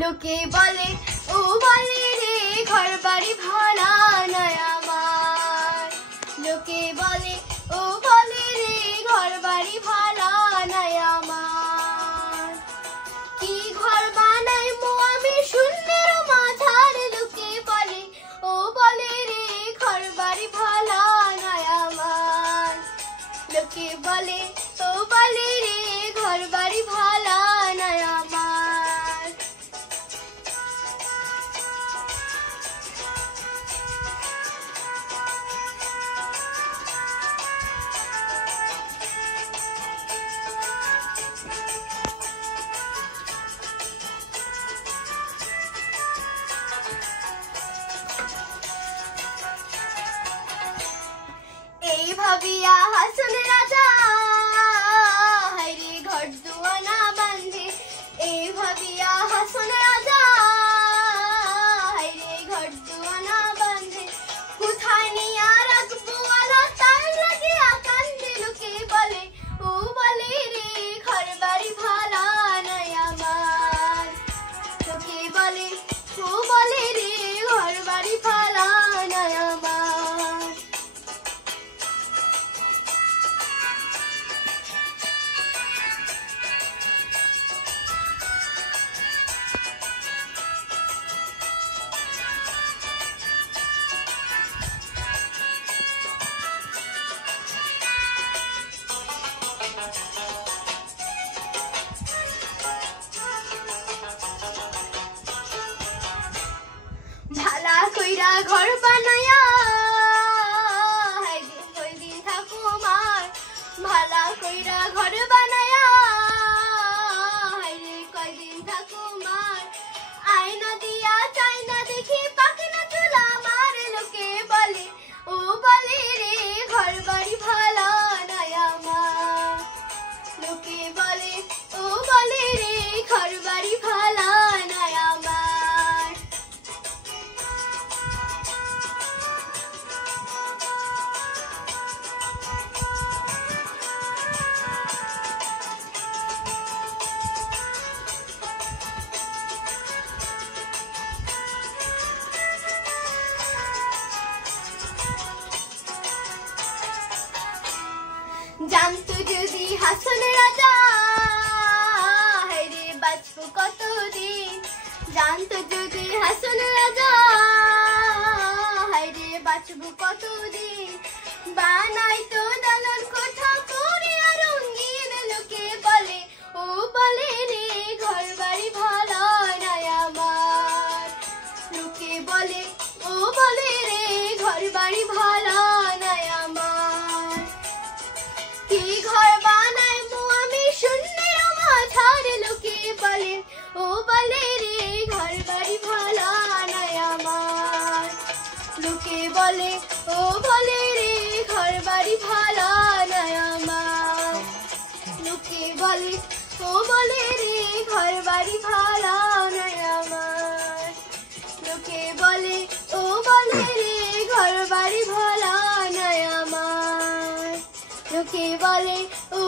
লোকে বলে ও বলে রে ঘর বাড়ি ভাড়া নয় আমার। লোকে বলে ও বলে রে ঘর বাড়ি ভাড়া নয় আমার। কি ঘর বানাইবো আমি শূন্যের মাঝারে। লোকে বলে ও বলে রে ঘর বাড়ি ভাড়া নয় আমার। লোকে বলে ও বলে রে ঘর বাড়ি ভাড়া নয় আমার। এই ভাবিয়া হাসন রাজা হায়রে ঘর দুয়ানা বাঁধে। এই ভাবিয়া হাসন রাজা হায়রে ঘর দুয়ানা বাঁধে। কোথায় নিয়া রাখবো আলা তার লাগিয়া কান্দে। লোকে বলে ও বলে রে ঘর বাড়ি ভাড়া নয় আমার। লোকে বলে ও বলে রে ঘর বাড়ি ভাড়া নয় আমার। ভালা কইরা ঘর বানায়া হায়রে কয়দিন থাকো মার। ভালা কইরা ঘর বানায়া হায়রে কয়দিন থাকো মার। আয়না দিয়া চাইনা দেখি পাকে না চুলা আমার। লোকে বলে ও বলে রে ঘর বাড়ি ভালা নয় আমার। লোকে বলে ও বলে রে ঘর বাড়ি ভালা নয় আমার। জানতো যদি হাসন রাজা হায়রে বাঁচবো কতদিন। জানতো যদি হাসন রাজা হায়রে বাঁচবো কতদিন। বানাইতো দালান কোঠা করে আর রঙিন। লোকে বলে ও বলে রে ঘর বাড়ি ভাড়া নয় আমার। লোকে বলে ও বলে রে ঘর বাড়ি ভাড়া নয় আমার। কি ঘর বানাইবো আমি শূন্যের মাঝারে। লোকে বলে ও বলে রে ঘর বাড়ি ভাড়া নয় আমার। লোকে বলে ও বলে রে ঘর বাড়ি ভাড়া নয় আমার। লোকে বলে ও বলে রে ঘর বাড়ি ভাড়া নয় আমার। লোকে বলে ও বলে রে ঘর বাড়ি ভাড়া নয় আমার। লোকে বলে ও